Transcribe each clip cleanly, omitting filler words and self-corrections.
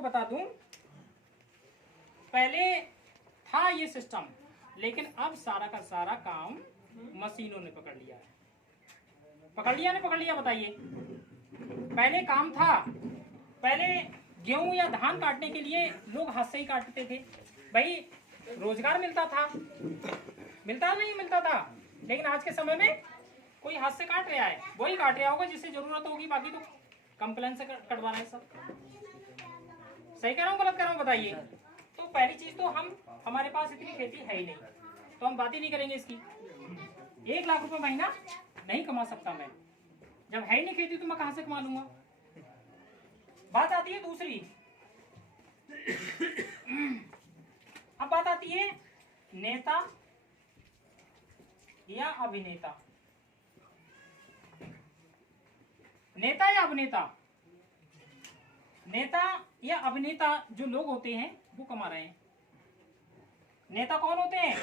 आपको बता दूं, पहले था ये सिस्टम, लेकिन अब सारा का सारा काम मशीनों ने पकड़ लिया है। पकड़ लिया नहीं पकड़ लिया बताइए। पहले काम था, पहले गेहूं या धान काटने के लिए लोग हाथ से ही काटते थे, भाई रोजगार मिलता था, मिलता नहीं मिलता था। लेकिन आज के समय में कोई हाथ से काट रहा है, वही काट रहा होगा जिससे जरूरत होगी, बाकी तो कंप्लेन से कटवा रहे हैं सब। सही कह रहा हूँ गलत कह रहा हूँ बताइए। तो पहली चीज तो हमारे पास इतनी खेती है ही नहीं, तो हम बात ही नहीं करेंगे इसकी। 1 लाख रुपए महीना नहीं कमा सकता मैं, जब है ही नहीं खेती तो मैं कहां से कमा लूंगा। बात आती है दूसरी। अब बात आती है नेता या अभिनेता। नेता या अभिनेता, नेता या अभिनेता जो लोग होते हैं वो कमा रहे हैं। नेता कौन होते हैं?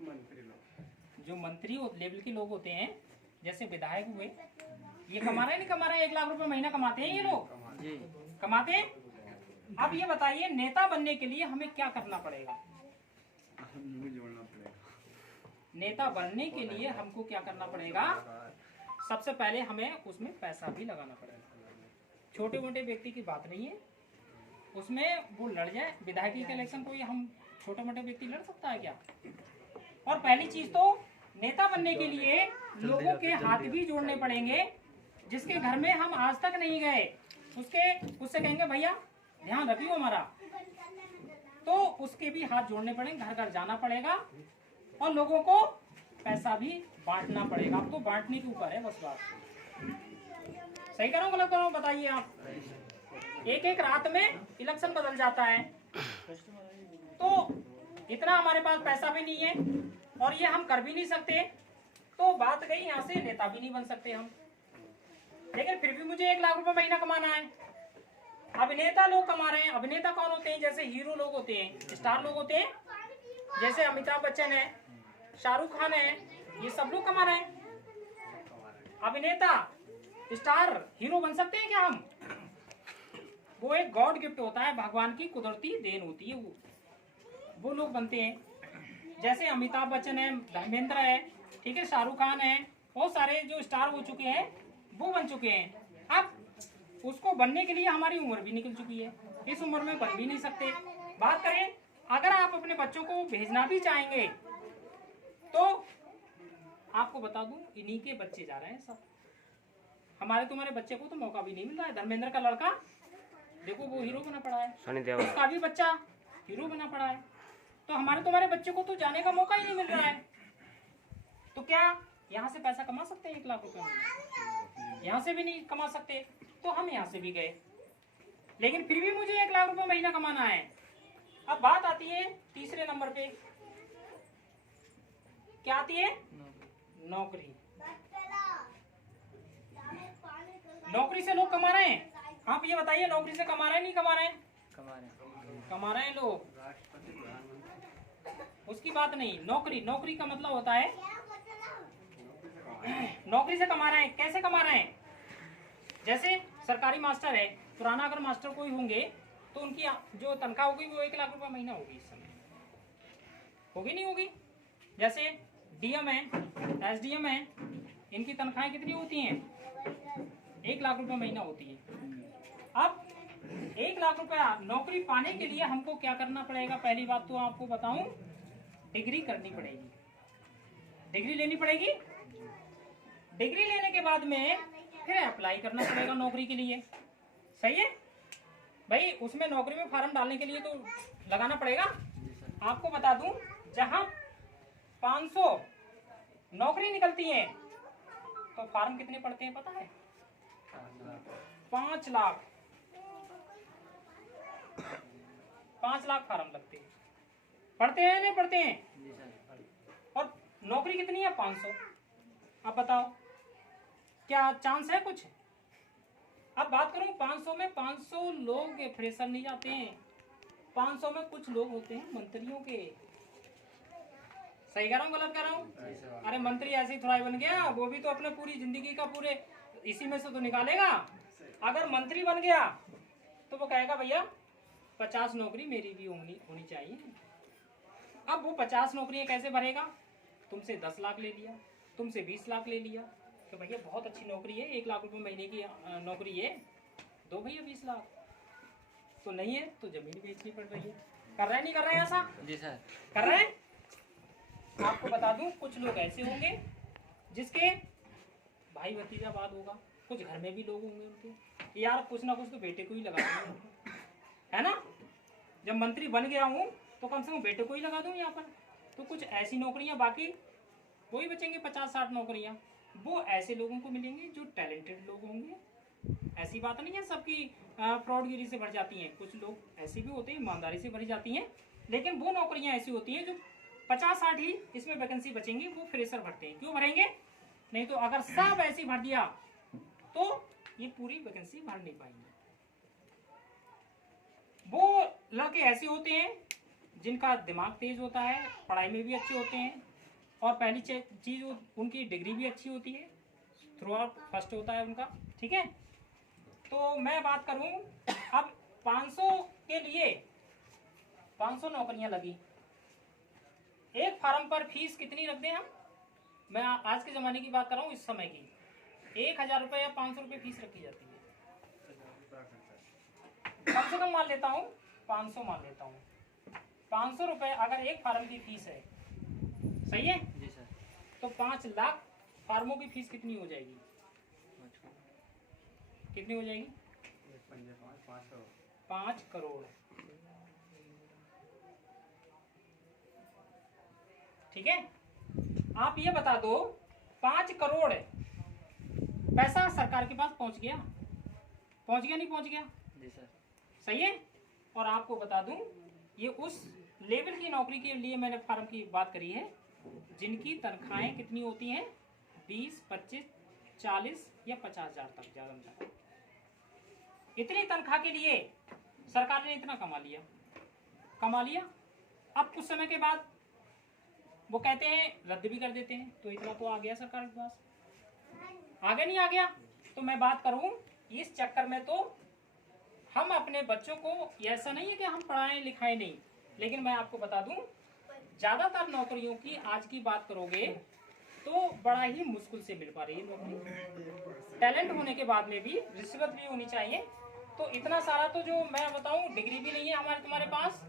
मंत्री लोग, जो मंत्री लेवल के लोग होते हैं, जैसे विधायक हुए, ये कमा रहे हैं नहीं कमा रहे हैं? 1 लाख रुपए महीना कमाते हैं ये लोग, कमाते हैं। अब ये बताइए नेता बनने के लिए हमें क्या करना पड़ेगा? जोड़ना पड़ेगा। नेता बनने के लिए हमको क्या करना पड़ेगा? सबसे पहले हमें उसमें पैसा भी लगाना पड़ेगा। छोटे मोटे व्यक्ति की बात नहीं है, उसमें वो लड़ जाए विधायक के इलेक्शन, कोई हम छोटे मोटे व्यक्ति लड़ सकता है क्या? और पहली चीज तो नेता बनने के लिए लोगों के हाथ भी जोड़ने पड़ेंगे। जिसके घर में हम आज तक नहीं गए उससे कहेंगे भैया ध्यान रखियो हमारा, तो उसके भी हाथ जोड़ने पड़ेंगे, घर घर जाना पड़ेगा और लोगों को पैसा भी बांटना पड़ेगा। अब तो बांटने के ऊपर है बस बात। सही कर रहा हूँ गलत कर रहा हूँ बताइए आप। एक रात में इलेक्शन बदल जाता है, तो इतना हमारे पास पैसा भी नहीं है और ये हम कर भी नहीं सकते, तो बात गई यहाँ से नेता भी नहीं बन सकते हम। लेकिन फिर भी मुझे 1 लाख रुपए महीना कमाना है। अभिनेता लोग कमा रहे हैं। अभिनेता कौन होते हैं? जैसे हीरो लोग होते हैं, स्टार लोग होते हैं, जैसे अमिताभ बच्चन है, शाहरुख खान है, ये सब लोग कमा रहे हैं। अभिनेता स्टार हीरो बन सकते हैं क्या हम? वो एक गॉड गिफ्ट होता है, भगवान की कुदरती देन होती है, वो लोग बनते हैं। जैसे अमिताभ बच्चन है, धर्मेंद्र है, ठीक है, शाहरुख खान है, बहुत सारे जो स्टार हो चुके हैं वो बन चुके हैं। अब उसको बनने के लिए हमारी उम्र भी निकल चुकी है, इस उम्र में बन भी नहीं सकते। बात करें अगर आप अपने बच्चों को भेजना भी चाहेंगे तो आपको बता दूं इन्हीं के बच्चे जा रहे हैं सब। हमारे तुम्हारे बच्चे को तो मौका भी नहीं मिल रहा है। धर्मेंद्र का लड़का देखो वो हीरो बना पड़ा है, उसका भी बच्चा हीरो बना पड़ा है, तो हमारे तुम्हारे बच्चे को तो जाने का मौका ही नहीं मिल रहा है। तो क्या यहाँ से पैसा कमा सकते हैं 1 लाख रुपए महीना? यहाँ से भी नहीं कमा सकते, तो हम यहाँ से भी गए। लेकिन फिर भी मुझे 1 लाख रुपए महीना कमाना है। अब बात आती है तीसरे नंबर पे, क्या आती है? नौकरी। नौकरी से लोग कमा रहे हैं। आप ये बताइए नौकरी से कमा रहे हैं नहीं कमा रहे हैं? कमा रहे हैं लोग, उसकी बात नहीं। नौकरी का मतलब होता है नौकरी से कमा रहे हैं। कैसे कमा रहे हैं? जैसे सरकारी मास्टर है, पुराना अगर मास्टर कोई होंगे तो उनकी जो तनख्वाह होगी वो 1 लाख रुपए महीना होगी। इस समय होगी नहीं होगी? जैसे डीएम है, एसडीएम है, इनकी तनख्वाहें कितनी होती हैं? 1 लाख रुपए महीना होती है। अब 1 लाख रुपया नौकरी पाने के लिए हमको क्या करना पड़ेगा? पहली बात तो आपको बताऊं, डिग्री करनी पड़ेगी, डिग्री लेनी पड़ेगी। डिग्री लेने के बाद में फिर अप्लाई करना पड़ेगा नौकरी के लिए। सही है भाई? उसमें नौकरी में फॉर्म डालने के लिए तो लगाना पड़ेगा। आपको बता दूं जहां 500 नौकरी निकलती है तो फॉर्म कितने पड़ते हैं पता है? 5 लाख 5 लाख फॉर्म लगते हैं। पढ़ते हैं नहीं पढ़ते हैं? और नौकरी कितनी है? 500। अब बताओ क्या चांस है कुछ? अब बात करूं 500 में 500 लोग फ्रेशर नहीं जाते हैं, 500 में कुछ लोग होते हैं मंत्रियों के। सही कह रहा हूँ गलत कह रहा हूँ? अरे मंत्री ऐसे ही थोड़ा बन गया, वो भी तो अपने पूरी जिंदगी का पूरे इसी में से तो निकालेगा। अगर मंत्री बन गया तो वो कहेगा भैया 50 नौकरी मेरी भी होनी चाहिए। अब वो 50 नौकरियां कैसे भरेगा? तुमसे 10 लाख ले लिया, तुमसे 20 लाख ले लिया, तो भैया बहुत अच्छी नौकरी है, 1 लाख रुपए महीने की नौकरी है, दो भैया 20 लाख। तो नहीं है तो जमीन बेचनी पड़ रही है। कर रहे नहीं कर रहे हैं ऐसा? जी सर। कर रहे हैं। आपको बता दूं कुछ लोग ऐसे होंगे जिसके भाई भतीजावाद होगा, कुछ घर में भी लोग होंगे उनके, यार कुछ ना कुछ तो बेटे को ही लगा दूंगा, है ना। जब मंत्री बन गया हूँ तो कम से कम बेटे को ही लगा दूं यहाँ पर। तो कुछ ऐसी नौकरियां, बाकी वही बचेंगे 50-60 नौकरियां, वो ऐसे लोगों को मिलेंगे जो टैलेंटेड लोग होंगे। ऐसी बात नहीं है सबकी फ्रॉडगिरी से भर जाती हैं, कुछ लोग ऐसे भी होते हैं ईमानदारी से भरी जाती हैं, लेकिन वो नौकरियां ऐसी होती हैं जो 50-60 ही इसमें वैकेंसी बचेंगी, वो फ्रेशर भरते हैं। क्यों भरेंगे? नहीं तो अगर सब ऐसी भर दिया तो ये पूरी वैकेंसी भर नहीं पाएंगे। वो लड़के ऐसे होते हैं जिनका दिमाग तेज होता है, पढ़ाई में भी अच्छे होते हैं, और पहली चीज उनकी डिग्री भी अच्छी होती है, थ्रू आउट फर्स्ट होता है उनका, ठीक है। तो मैं बात करूं, अब 500 के लिए 500 नौकरियां लगी, एक फार्म पर फीस कितनी रख दें हम? मैं आज के ज़माने की बात कर रहा हूँ, इस समय की 1000 रुपये या 500 रुपये फीस रखी जाती है। कम से कम मान लेता हूँ 500 मान लेता हूँ, 500 रुपये अगर एक फार्म की फीस है, सही है जी सर। तो 5 लाख फार्मों की फीस कितनी हो जाएगी? कितनी हो जाएगी? 5 करोड़। ठीक है। आप ये बता दो 5 करोड़ पैसा सरकार के पास पहुंच गया नहीं पहुंच गया? जी सर। सही है। और आपको बता दूं ये उस लेवल की नौकरी के लिए मैंने फार्म की बात करी है जिनकी तनख्वाहें कितनी होती हैं? 20, 25, 40 या 50,000 तक, ज्यादा में ज्यादा। इतनी तनख्वाह के लिए सरकार ने इतना कमा लिया। अब कुछ समय के बाद वो कहते हैं रद्द भी कर देते हैं, तो इतना तो आ गया सरकार के पास, आगे नहीं आ गया। तो मैं बात करूं इस चक्कर में तो हम अपने बच्चों को, ऐसा नहीं है कि हम पढ़ाएं लिखाएं नहीं, लेकिन मैं आपको बता दूं ज्यादातर नौकरियों की आज की बात करोगे तो बड़ा ही मुश्किल से मिल पा रही है नौकरी। टैलेंट होने के बाद में भी रिश्वत भी होनी चाहिए। तो इतना सारा तो जो मैं बताऊं डिग्री भी नहीं है हमारे तुम्हारे पास,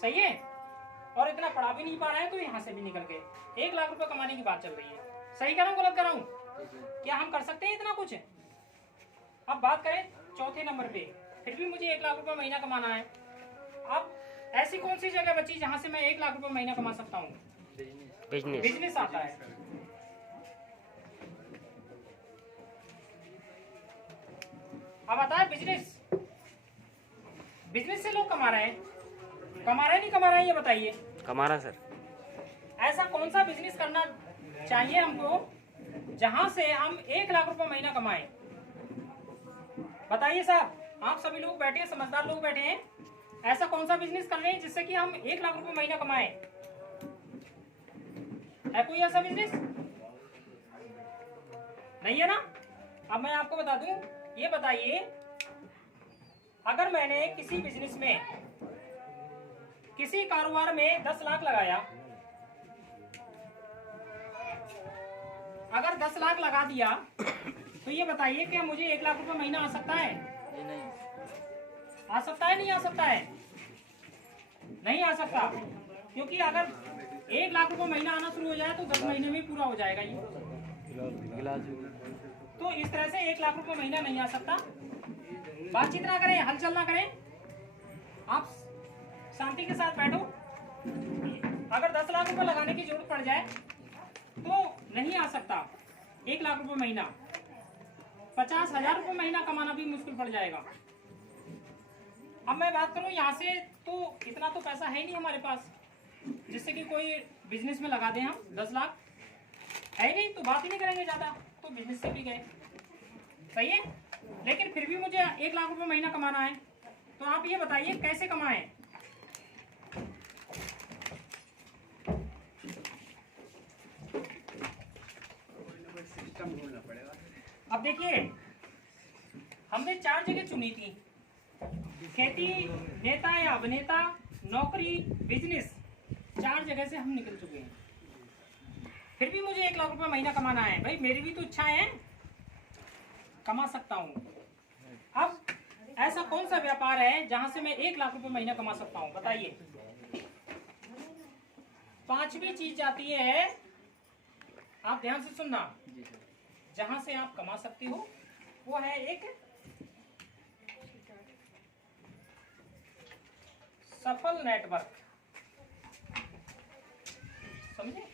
सही है, और इतना पढ़ा भी नहीं पा रहे हैं, तो यहाँ से भी निकल गए 1 लाख रुपए कमाने की बात चल रही है। सही कर रहा हूँ गलत कर रहा हूँ? क्या हम कर सकते हैं इतना कुछ? अब बात करें चौथे नंबर पे, फिर भी मुझे 1 लाख रुपए महीना कमाना है। अब ऐसी कौन सी जगह बची जहां से मैं 1 लाख रुपए महीना कमा सकता हूँ? बिजनेस आता है। अब आता है बिजनेस से लोग कमा रहे हैं नहीं कमा रहे हैं, ये बताइए। कमा रहा सर। ऐसा कौन सा बिजनेस करना चाहिए हमको जहां से हम 1 लाख रुपए महीना कमाएं? बताइए साहब, आप सभी लोग बैठे हैं, समझदार लोग बैठे हैं, ऐसा कौन सा बिजनेस कर रहे हैं जिससे कि हम 1 लाख रुपए महीना कमाएं? है कोई ऐसा बिजनेस? नहीं है ना। अब मैं आपको बता दूं, ये बताइए अगर मैंने किसी बिजनेस में, किसी कारोबार में 10 लाख लगाया, अगर 10 लाख लगा दिया तो ये बताइए क्या मुझे 1 लाख रुपए महीना आ सकता है? जी नहीं। आ सकता है? नहीं आ सकता है? नहीं आ सकता, क्योंकि अगर 1 लाख रुपए महीना आना शुरू हो जाए तो 10 महीने में पूरा हो जाएगा ये। तो इस तरह से 1 लाख रुपए महीना नहीं आ सकता। बातचीत ना करें, हलचल ना करें, आप शांति के साथ बैठो। अगर 10 लाख रुपए लगाने की जरूरत पड़ जाए तो नहीं आ सकता 1 लाख रुपए महीना। 50,000 रुपए महीना कमाना भी मुश्किल पड़ जाएगा। अब मैं बात करूं यहाँ से, तो इतना तो पैसा है नहीं हमारे पास जिससे कि कोई बिजनेस में लगा दें हम 10 लाख, है नहीं, तो बात ही नहीं करेंगे ज्यादा, तो बिजनेस से भी गए। सही है। लेकिन फिर भी मुझे 1 लाख रुपए महीना कमाना है, तो आप ये बताइए कैसे कमाएं? सिस्टम ढूंढना पड़ेगा। अब देखिए हमने 4 जगह चुनी थी, खेती, नेता या अभिनेता, नौकरी, बिजनेस, 4 जगह से हम निकल चुके हैं। फिर भी मुझे 1 लाख रुपए महीना कमाना है। भाई मेरी भी तो इच्छाएं हैं, कमा सकता हूँ। अब ऐसा कौन सा व्यापार है जहां से मैं 1 लाख रुपए महीना कमा सकता हूँ, बताइए। 5वीं चीज आती है, आप ध्यान से सुनना, जहां से आप कमा सकते हो वो है एक सफल नेटवर्क। समझे?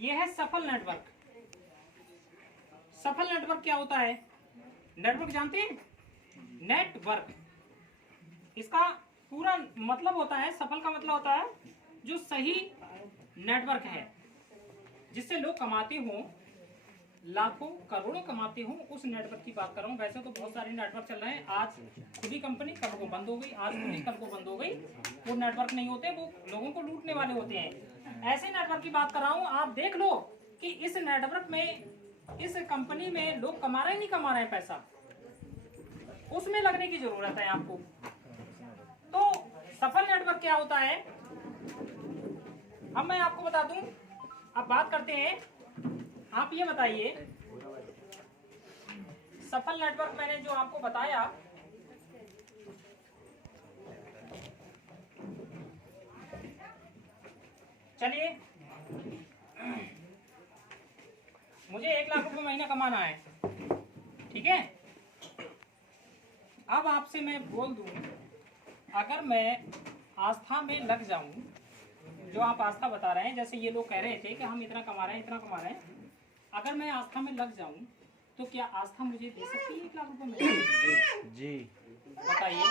ये है सफल नेटवर्क। सफल नेटवर्क क्या होता है? नेटवर्क जानते हैं? नेटवर्क, इसका पूरा मतलब होता है, सफल का मतलब होता है जो सही नेटवर्क है, जिससे लोग कमाते हो, लाखों करोड़ों कमाते हो, उस नेटवर्क की बात कर रहा हूँ। वैसे तो बहुत सारे नेटवर्क चल रहे हैं, आज खुद ही कंपनी कल को बंद हो गई, आज खुद ही कल को बंद हो गई। वो नेटवर्क नहीं होते, वो लोगों को लूटने वाले होते हैं। ऐसे नेटवर्क की बात कर रहा हूँ। आप देख लो कि इस नेटवर्क में, इस कंपनी में लोग कमा रहे हैं, नहीं कमा रहे हैं पैसा, उसमें लगने की जरूरत है आपको। तो सफल नेटवर्क क्या होता है, अब मैं आपको बता दूं। अब बात करते हैं, आप ये बताइए, सफल नेटवर्क मैंने जो आपको बताया, चलिए मुझे 1 लाख रुपए महीना कमाना है, ठीक है। अब आपसे मैं बोल दूं, अगर मैं आस्था में लग जाऊं, जो आप आस्था बता रहे हैं, जैसे ये लोग कह रहे थे कि हम इतना कमा रहे हैं, इतना कमा रहे हैं, अगर मैं आस्था में लग जाऊं तो क्या आस्था मुझे दे सकती है 1 लाख रुपए में? जी बताइए।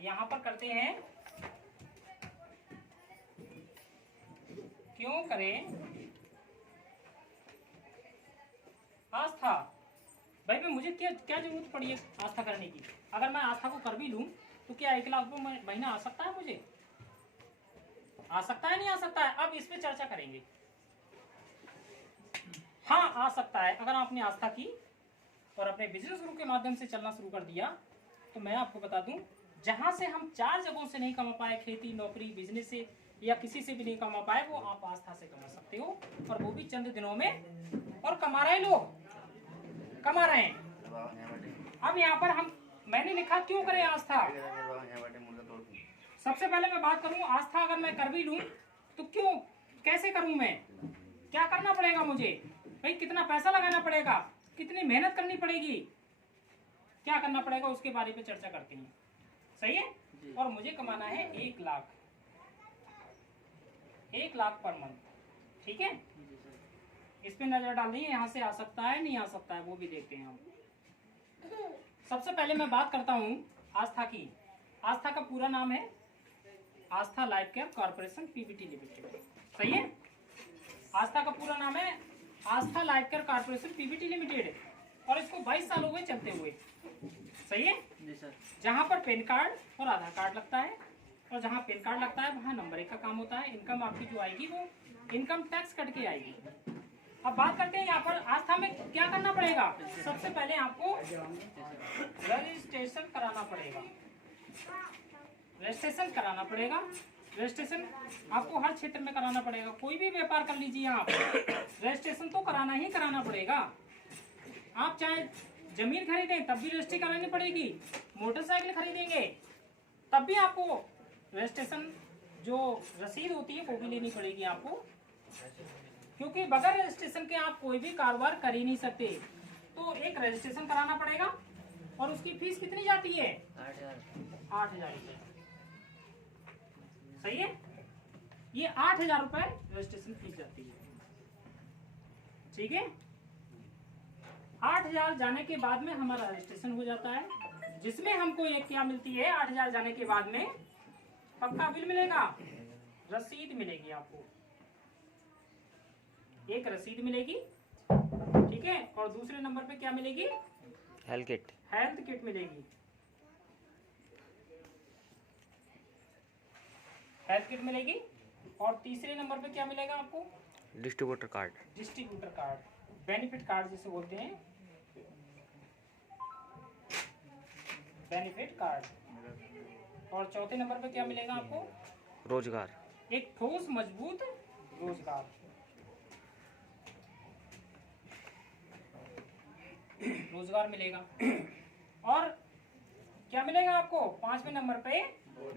यहाँ पर करते हैं, क्यों करें आस्था? भाई मैं, मुझे क्या क्या जरूरत पड़ी है आस्था करने की? अगर मैं आस्था को कर भी लूं तो क्या 1 लाख रुपए महीना आ सकता है? मुझे आ सकता है, नहीं आ सकता है? अब इस पे चर्चा करेंगे। हाँ आ सकता है, अगर आपने आस्था की और अपने बिजनेस गुरु के माध्यम से चलना शुरू कर दिया। तो मैं आपको बता दूं, जहां से हम 4 जगहों से नहीं कमा पाए, खेती, नौकरी, बिजनेस से या किसी से भी नहीं कमा पाए, वो आप आस्था से कमा सकते हो, और वो भी चंद दिनों में। और कमा रहे लोग, कमा रहे हैं। अब यहाँ पर मैंने लिखा क्यों करें आस्था। सबसे पहले मैं बात करूं, आस्था अगर मैं कर भी लूं तो क्यों, कैसे करूं मैं, क्या करना पड़ेगा मुझे? भाई कितना पैसा लगाना पड़ेगा, कितनी मेहनत करनी पड़ेगी, क्या करना पड़ेगा, उसके बारे में चर्चा करते हैं। सही है? और मुझे कमाना है 1 लाख, 1 लाख पर मंथ, ठीक है। इस पे नजर डाल दी, यहाँ से आ सकता है, नहीं आ सकता है, वो भी देखते हैं हम। सबसे पहले मैं बात करता हूँ आस्था की। आस्था का पूरा नाम है Aastha life care corporation PVT limited. सही है? आस्था का पूरा नाम है Aastha life care corporation PVT limited, और इसको 22 साल हो गए चलते हुए। सही है जी सर। जहाँ पर पैन कार्ड और आधार कार्ड लगता है, और जहाँ पैन कार्ड लगता है वहाँ नंबर 1 का काम होता है। इनकम आपकी जो आएगी वो इनकम टैक्स कट के आएगी। अब बात करते हैं यहाँ पर आस्था में क्या करना पड़ेगा। सबसे पहले आपको रजिस्ट्रेशन कराना पड़ेगा, रजिस्ट्रेशन कराना पड़ेगा। रजिस्ट्रेशन आपको हर क्षेत्र में कराना पड़ेगा, कोई भी व्यापार कर लीजिए आप, रजिस्ट्रेशन तो कराना ही कराना पड़ेगा। आप चाहे जमीन खरीदें तब भी रजिस्ट्री करानी पड़ेगी, मोटरसाइकिल खरीदेंगे तब भी आपको रजिस्ट्रेशन जो रसीद होती है वो भी लेनी पड़ेगी आपको, क्योंकि बगैर रजिस्ट्रेशन के आप कोई भी कारोबार कर ही नहीं सकते। तो एक रजिस्ट्रेशन कराना पड़ेगा, और उसकी फीस कितनी जाती है? 8,000 रुपये। सही है? ये 8,000 रुपये रजिस्ट्रेशन फीस जाती है, ठीक है। 8,000 जाने के बाद में हमारा रजिस्ट्रेशन हो जाता है, जिसमें हमको एक क्या मिलती है, 8,000 जाने के बाद में पक्का बिल मिलेगा, रसीद मिलेगी आपको, एक रसीद मिलेगी, ठीक है। और दूसरे नंबर पे क्या मिलेगी? Health kit. हेल्थ किट मिलेगी, हेल्थ किट मिलेगी। और तीसरे नंबर पे क्या मिलेगा आपको? Distributor card. Distributor card, benefit card जिसे बोलते हैं, बेनिफिट कार्ड। और चौथे नंबर पे क्या मिलेगा आपको? रोजगार। एक ठोस मजबूत रोजगार। रोजगार मिलेगा। और क्या मिलेगा आपको 5वें नंबर पे?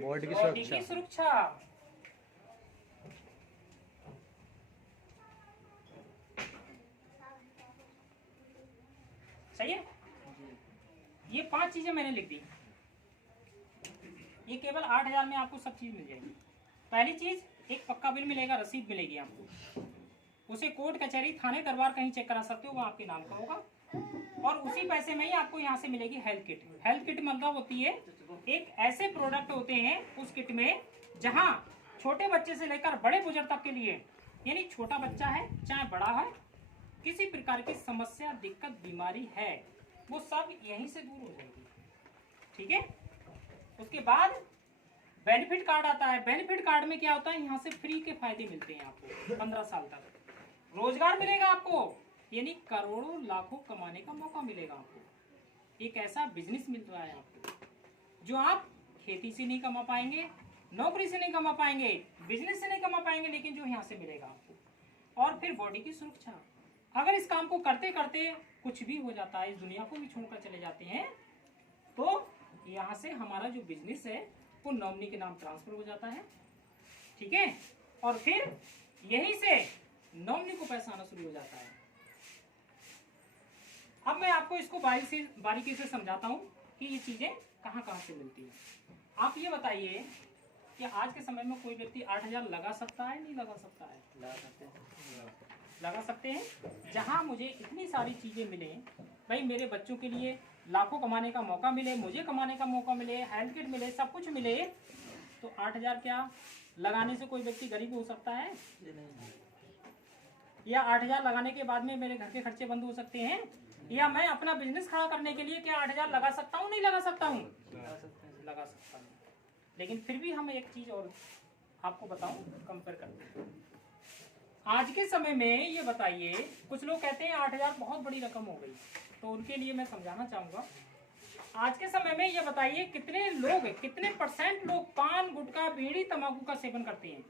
बॉडी की सुरक्षा। सही है। ये 5 चीजें मैंने लिख दी। ये केवल 8,000 में आपको सब चीज मिल जाएगी। पहली चीज, एक पक्का बिल मिलेगा, रसीद मिलेगी आपको। उसे कोर्ट कचहरी थाने दरबार कहीं चेक करा सकते हो, वो आपके नाम का होगा। और उसी पैसे में ही आपको यहाँ से मिलेगी हेल्थ किट। हेल्थ किट मतलब होती है एक ऐसे प्रोडक्ट होते हैं उस किट में जहाँ छोटे बच्चे से लेकर बड़े बुजुर्ग तक के लिए, यानी छोटा बच्चा है चाहे बड़ा है, किसी प्रकार की समस्या, दिक्कत, बीमारी है, वो सब यहीं से दूर हो जाएगी। ठीक है। उसके बाद बेनिफिट कार्ड आता है। बेनिफिट कार्ड में क्या होता है, यहाँ से फ्री के फायदे मिलते हैं आपको 15 साल तक। रोजगार मिलेगा आपको, यानी करोड़ों लाखों कमाने का मौका मिलेगा आपको। एक ऐसा बिजनेस मिल रहा है आपको जो आप खेती से नहीं कमा पाएंगे, नौकरी से नहीं कमा पाएंगे, बिजनेस से नहीं कमा पाएंगे, लेकिन जो यहाँ से मिलेगा आपको। और फिर बॉडी की सुरक्षा। अगर इस काम को करते करते कुछ भी हो जाता है, इस दुनिया को भी छोड़कर चले जाते हैं, तो यहाँ से हमारा जो बिजनेस है वो नॉमिनी के नाम ट्रांसफर हो जाता है। ठीक है। और फिर यहीं से नॉमिनी को पैसा आना शुरू हो जाता है। अब मैं आपको इसको बारीकी से समझाता हूँ कि ये चीजें कहाँ कहाँ से मिलती हैं। आप ये बताइए कि आज के समय में कोई व्यक्ति 8,000 लगा सकता है, नहीं लगा सकता है? लगा सकते हैं। जहाँ मुझे इतनी सारी चीजें मिले, भाई मेरे बच्चों के लिए लाखों कमाने का मौका मिले, मुझे कमाने का मौका मिले, हेल्थ किट मिले, सब कुछ मिले, तो 8,000 क्या लगाने से कोई व्यक्ति गरीब हो सकता है? या 8,000 लगाने के बाद में मेरे घर के खर्चे बंद हो सकते हैं? या मैं अपना बिजनेस खड़ा करने के लिए क्या 8,000 लगा सकता हूँ, नहीं लगा सकता हूँ? लगा सकता हूँ। लेकिन फिर भी हम एक चीज और आपको बताऊं, कंपेयर करते हैं। आज के समय में ये बताइए, कुछ लोग कहते हैं 8,000 बहुत बड़ी रकम हो गई, तो उनके लिए मैं समझाना चाहूंगा। आज के समय में ये बताइए कितने लोग, कितने % लोग पान, गुटखा, बीड़ी, तंबाकू का सेवन करते हैं?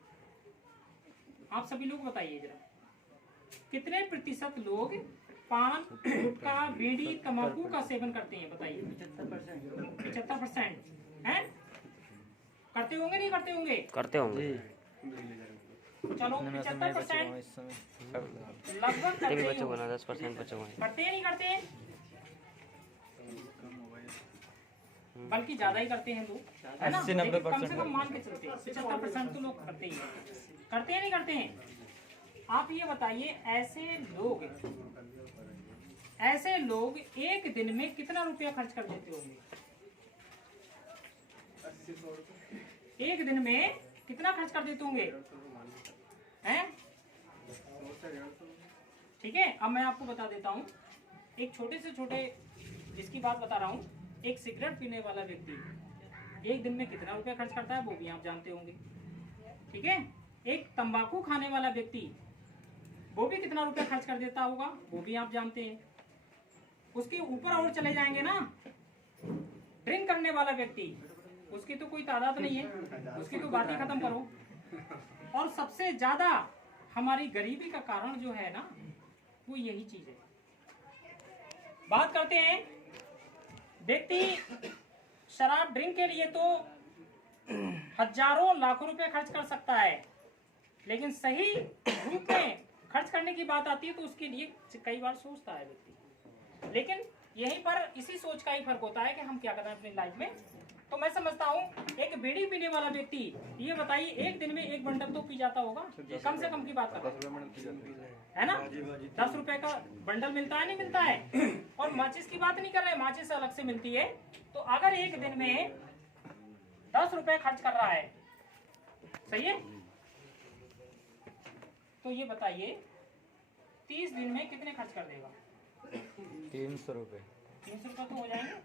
आप सभी लोग बताइए जरा, कितने % लोग पान, गुटखा, बीड़ी, तंबाकू का सेवन करते हैं? बताइए। 75% हैं? करते होंगे, नहीं करते होंगे? करते होंगे। चलो 75% लगभग करते ही बच्चों होंगे। बना 10% बच्चों को करते हैं, नहीं करते हैं? बल्कि ज्यादा ही करते हैं लोग, है ना? लेकिन कम से कम मान के चलते हैं 75% तो लोग करते ही हैं। करते हैं, नहीं करते हैं? आप ये बताइए, ऐसे लोग एक दिन में कितना रुपया खर्च कर देते होंगे? 80-100 रुपये। एक दिन में कितना खर्च कर देते होंगे हैं? ठीक है। अब मैं आपको बता देता हूँ, एक छोटे से छोटे जिसकी बात बता रहा हूँ, एक सिगरेट पीने वाला व्यक्ति एक दिन में कितना रुपया खर्च करता है वो भी आप जानते होंगे। ठीक है। एक तंबाकू खाने वाला व्यक्ति वो भी कितना रुपया खर्च कर देता होगा वो भी आप जानते हैं। उसके ऊपर और चले जाएंगे ना, ड्रिंक करने वाला व्यक्ति, उसकी तो कोई तादाद नहीं है, उसकी तो बात ही खत्म करो। और सबसे ज्यादा हमारी गरीबी का कारण जो है ना, वो यही चीज है। बात करते हैं, व्यक्ति शराब ड्रिंक के लिए तो हजारों लाखों रुपए खर्च कर सकता है, लेकिन सही रूप में खर्च करने की बात आती है तो उसके लिए कई बार सोचता है व्यक्ति। लेकिन यहीं पर इसी सोच का ही फर्क होता है कि हम क्या कर रहे हैं अपनी लाइफ में। तो मैं समझता हूँ एक बीड़ी पीने वाला व्यक्ति, ये बताइए एक दिन में 1 बंडल तो पी जाता होगा, कम से कम की बात कर, है ना? 10 रुपए का बंडल मिलता है, नहीं मिलता है? और माचिस की बात नहीं कर रहे, माचिस अलग से मिलती है। तो अगर एक दिन में 10 रुपए खर्च कर रहा है, सही है, तो ये बताइए 30 दिन में कितने खर्च कर देगा? 300 रुपये। 300 रुपये तो हो जाएंगे।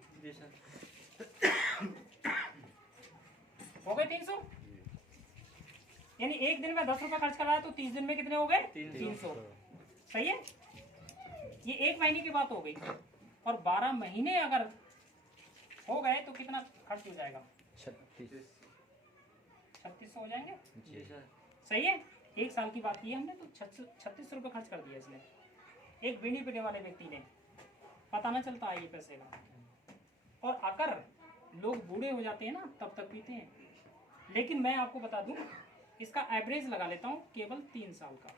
हो गए 300। यानी एक दिन में 10 रुपए खर्च कर रहा है तो 30 दिन में कितने हो गए? 300। सही है। ये 1 महीने की बात हो गई। और 12 महीने अगर हो गए तो कितना खर्च हो जाएगा? 3600 हो जाएंगे। जी सर। सही है। 1 साल की बात की है हमने तो 3600 रुपये खर्च कर दिया इसने, एक बीड़ी पीने वाले व्यक्ति ने। पता ना चलता है ये पैसे का। और अगर लोग बूढ़े हो जाते हैं ना तब तक पीते हैं। लेकिन मैं आपको बता दूं, इसका एवरेज लगा लेता हूं केवल 3 साल का,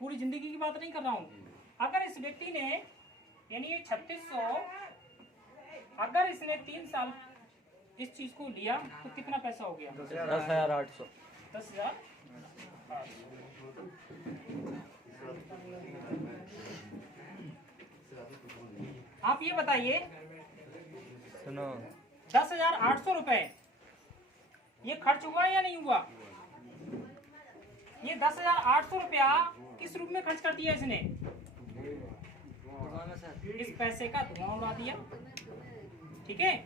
पूरी जिंदगी की बात नहीं कर रहा हूं। अगर इस व्यक्ति ने यानी ये 3600, अगर इसने 3 साल इस चीज को लिया तो कितना पैसा हो गया? 10,800। 10,000। आप ये बताइए, सुनो, 10,800 रुपए ये खर्च हुआ या नहीं हुआ? ये 10,800 रुपया किस रूप में खर्च कर दिया इसने? इस पैसे का धुआं उड़ा दिया। ठीक है,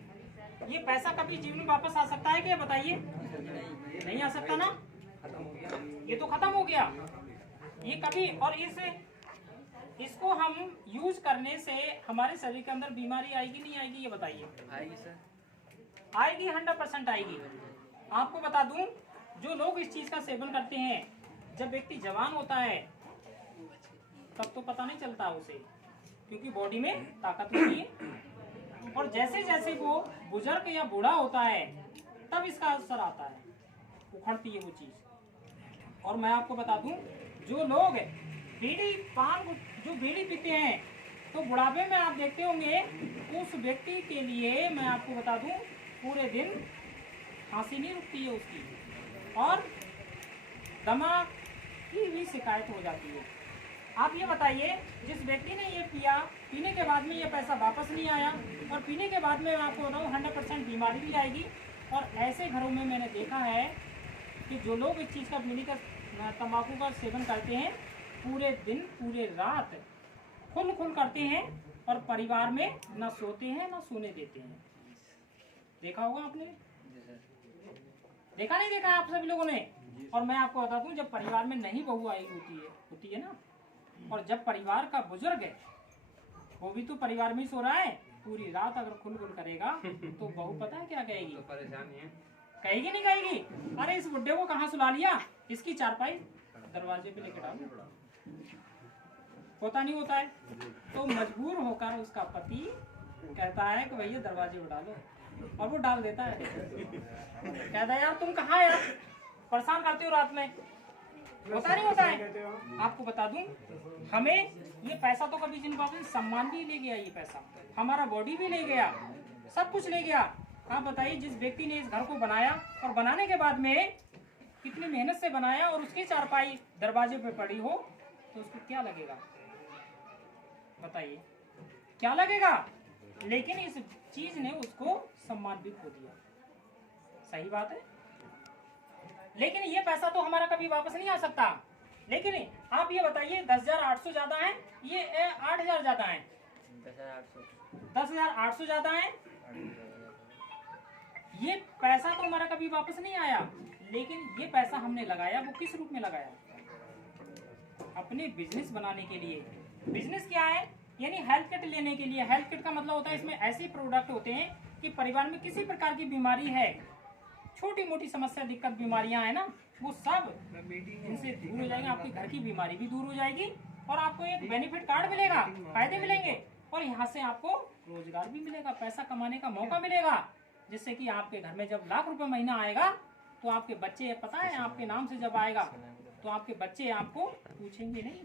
ये पैसा कभी जीवन में वापस आ सकता है क्या? बताइए। नहीं आ सकता ना, ये तो खत्म हो गया। ये कभी, और इसको हम यूज करने से हमारे शरीर के अंदर बीमारी आएगी नहीं आएगी? ये बताइए। आएगी सर, आएगी, 100% आएगी। आपको बता दूं, जो लोग इस चीज का सेवन करते हैं, जब व्यक्ति जवान होता है तब तो पता नहीं चलता उसे, क्योंकि बॉडी में ताकत होती है। और जैसे जैसे वो बुजुर्ग या बूढ़ा होता है तब इसका असर आता है, उखड़ती है वो चीज। और मैं आपको बता दूं, जो लोग बीड़ी पान जो बीड़ी पीते हैं तो बुढ़ापे में आप देखते होंगे उस व्यक्ति के लिए मैं आपको बता दूं, पूरे दिन खांसी नहीं रुकती है उसकी, और दमा की भी शिकायत हो जाती है। आप ये बताइए, जिस व्यक्ति ने ये पिया, पीने के बाद में ये पैसा वापस नहीं आया, और पीने के बाद में मैं आपको बताऊँ 100% बीमारी भी आएगी। और ऐसे घरों में मैंने देखा है कि जो लोग इस चीज़ का, बीड़ी का, तंबाकू का सेवन करते हैं, पूरे दिन पूरे रात खुल करते हैं और परिवार में न सोते हैं न सोने देते हैं। देखा होगा आपने, देखा नहीं देखा आप सभी लोगों ने? और मैं आपको बता दूं, जब परिवार में नहीं बहू आई होती है ना, और जब परिवार का बुजुर्ग है, वो भी तो परिवार में ही सो रहा है, पूरी रात अगर खुल करेगा तो बहू पता है क्या कहेगी? तो परेशानी है। कहेगी नहीं कहेगी? अरे इस बुड्ढे को कहाँ सुला लिया, इसकी चारपाई दरवाजे पे लेके डालो। होता नहीं होता है? तो मजबूर होकर उसका पति कहता है कि भैया दरवाजे पे डालो, और वो डाल देता है। कहता है यार तुम कहाँ यार, परेशान करते हो रात में। होता नहीं होता है? आपको बता दूं, हमें ये पैसा तो कभी जिन बाबू सम्मान भी ले गया, ये पैसा हमारा बॉडी भी ले गया, सब कुछ ले गया। आप बताइए, जिस व्यक्ति ने इस घर को बनाया, और बनाने के बाद में कितनी मेहनत से बनाया, और उसकी चारपाई दरवाजे पे पड़ी हो तो उसको क्या लगेगा? बताइए क्या लगेगा? लेकिन इस चीज ने उसको सम्मान भी खो दिया। सही बात है। लेकिन ये पैसा तो हमारा कभी वापस नहीं आ सकता। लेकिन आप ये बताइए, 10,800 ज्यादा है, ये 8,000 ज्यादा है? 10,800 ज्यादा है। ये पैसा तो हमारा कभी वापस नहीं आया, लेकिन ये पैसा हमने लगाया, वो किस रूप में लगाया? अपने बिजनेस बनाने के लिए। बिजनेस क्या है? यानी हेल्थ किट लेने के लिए। हेल्थ किट का मतलब होता है, इसमें ऐसे प्रोडक्ट होते हैं कि परिवार में किसी प्रकार की बीमारी है, छोटी मोटी समस्या, दिक्कत, बीमारियां है ना, वो सब इनसे दूर हो जाएंगे। आपके घर की बीमारी भी दूर हो जाएगी, और आपको एक बेनिफिट कार्ड मिलेगा, फायदे मिलेंगे, और यहाँ से आपको रोजगार भी मिलेगा, पैसा कमाने का मौका मिलेगा, जिससे कि आपके घर में जब लाख रुपए महीना आएगा तो आपके बच्चे, पता है आपके नाम से जब आएगा तो आपके बच्चे आपको पूछेंगे नहीं,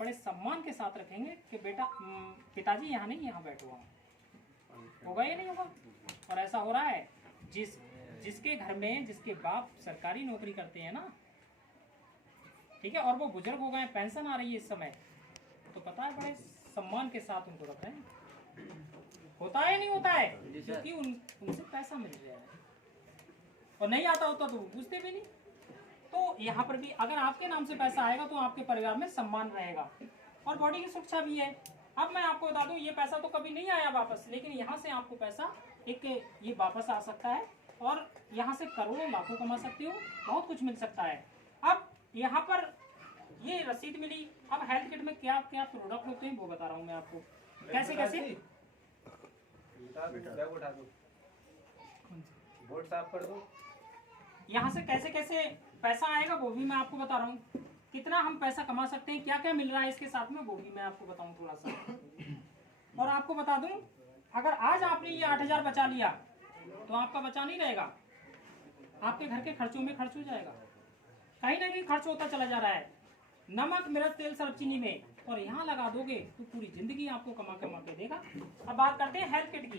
बड़े सम्मान के साथ रखेंगे कि बेटा पिताजी यहाँ नहीं, यहाँ बैठो। होगा या नहीं होगा? और ऐसा हो रहा है, जिसके घर में जिसके बाप सरकारी नौकरी करते हैं ना, ठीक है, और वो बुजुर्ग हो गए, पेंशन आ रही है इस समय, तो पता है बड़े सम्मान के साथ उनको रखते हैं। होता है नहीं होता है? क्योंकि उनसे पैसा मिल रहा है, और नहीं आता होता तो वो पूछते भी नहीं। तो यहाँ पर भी अगर आपके नाम से पैसा आएगा तो आपके परिवार में सम्मान रहेगा, और बॉडी की सुरक्षा भी है। अब मैं आपको बता दूं, ये पैसा तो कभी नहीं आया वापस, लेकिन यहाँ से आपको पैसा ये वापस आ सकता है, और यहाँ से करोड़ों लाखों कमा सकते हो, बहुत कुछ मिल सकता है। अब यहाँ पर ये रसीद मिली। अब हेल्थ किट में क्या क्या प्रोडक्ट होते हैं वो बता रहा हूँ मैं आपको, कैसे कैसे। बैग उठा दो, बोर्ड साफ कर दो। यहाँ से कैसे कैसे पैसा आएगा वो भी मैं आपको बता रहा हूँ, कितना हम पैसा कमा सकते हैं, क्या क्या मिल रहा है इसके साथ में, वो भी मैं आपको बताऊँ थोड़ा सा। और आपको बता दूं, अगर आज आपने ये 8,000 बचा लिया तो आपका बचा नहीं रहेगा, आपके घर के खर्चों में खर्च हो जाएगा, कहीं ना कहीं खर्च होता चला जा रहा है नमक मिर्च तेल सरफ चीनी में, और यहाँ लगा दोगे तो पूरी जिंदगी आपको कमा कमा के देगा। अब बात करते हैं हेल्थ किट की।